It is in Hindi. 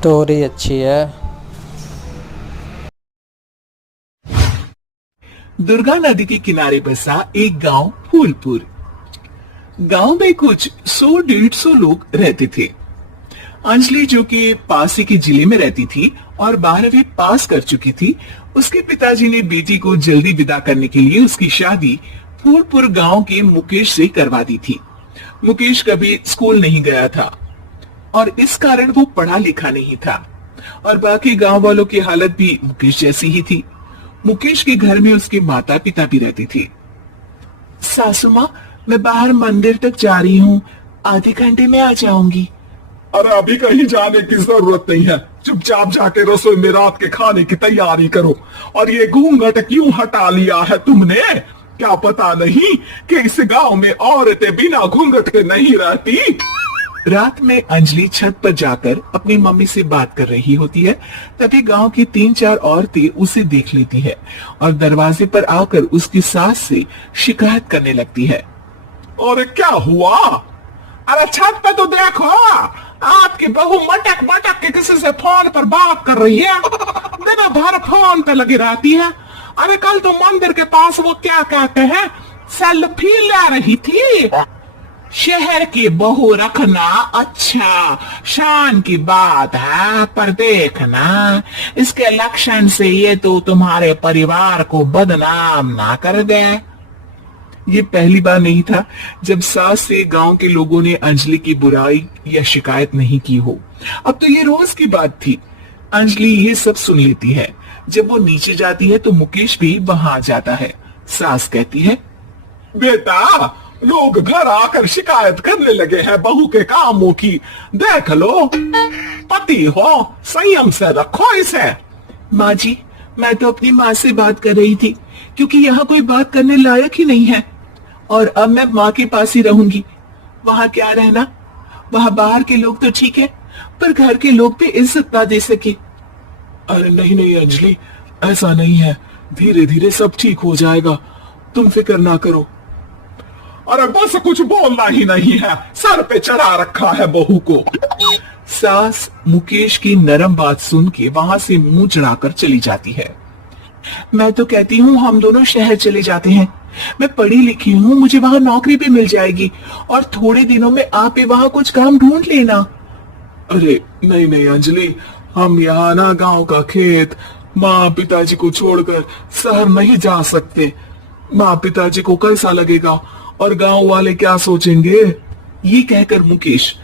स्टोरी अच्छी है। दुर्गा नदी के किनारे बसा एक गांव फूलपुर। गांव में कुछ 100-150 लोग रहते थे। अंजलि, जो कि पास ही के जिले में रहती थी और 12वीं पास कर चुकी थी, उसके पिताजी ने बेटी को जल्दी विदा करने के लिए उसकी शादी फूलपुर गांव के मुकेश से करवा दी थी। मुकेश कभी स्कूल नहीं गया था और इस कारण वो पढ़ा लिखा नहीं था और बाकी गांव वालों की हालत भी मुकेश जैसी ही थी। मुकेश के घर में उसके माता पिता भी रहते थे। सासू माँ, मैं बाहर मंदिर तक जा रही हूँ, आधे घंटे में आ जाऊंगी। अरे अभी कहीं जाने की जरूरत नहीं है, चुपचाप जाके रसोई में रात के खाने की तैयारी करो। और ये घूंघट क्यों हटा लिया है तुमने? क्या पता नहीं कि इस गांव में औरतें बिना घूंघट के नहीं रहती? रात में अंजलि छत पर जाकर अपनी मम्मी से बात कर रही होती है, तभी गांव की 3-4 औरतें उसे देख लेती है और दरवाजे पर आकर उसकी सास से शिकायत करने लगती है। और क्या हुआ? अरे छत पे तो देखो, आपकी बहू मटक मटक के किसी से फोन पर बात कर रही है, दिन भर फोन पे लगी रहती है। अरे कल तो मंदिर के पास वो क्या कहते हैं, सेल्फी ले रही थी। शहर की बहू रखना अच्छा शान की बात है, पर देखना इसके लक्षण से ये तो तुम्हारे परिवार को बदनाम ना कर दे। ये पहली बार नहीं था जब सास से गांव के लोगों ने अंजलि की बुराई या शिकायत नहीं की हो। अब तो ये रोज की बात थी। अंजलि ये सब सुन लेती है। जब वो नीचे जाती है तो मुकेश भी वहां आ जाता है। सास कहती है, बेटा, लोग घर आकर शिकायत करने लगे हैं बहू के कामों की, देख लो। पति हो, संयम से रखो इसे। माँ जी, मैं तो अपनी माँ से बात कर रही थी, क्योंकि यहाँ कोई बात करने लायक ही नहीं है और अब मैं माँ के पास ही रहूंगी। वहाँ क्या रहना, वहाँ बाहर के लोग तो ठीक है, पर घर के लोग भी इज्जत ना दे सके। अरे नहीं नहीं अंजलि, ऐसा नहीं है, धीरे धीरे सब ठीक हो जाएगा, तुम फिक्र ना करो। अरे बस कुछ बोलना ही नहीं है, सर पे चढ़ा रखा है बहू को। सास मुकेश की नरम बात सुन के वहां से मुंह चढ़ाकर चली जाती है। मैं तो कहती हूँ हम दोनों शहर चले जाते हैं। मैं पढ़ी लिखी हूँ, मुझे वहां नौकरी भी मिल जाएगी और थोड़े दिनों में आप भी वहां कुछ काम ढूंढ लेना। अरे नहीं नहीं अंजलि, हम यहाँ ना गांव का खेत, माँ पिताजी को छोड़कर शहर नहीं जा सकते। माँ पिताजी को कैसा लगेगा और गांव वाले क्या सोचेंगे? ये कहकर मुकेश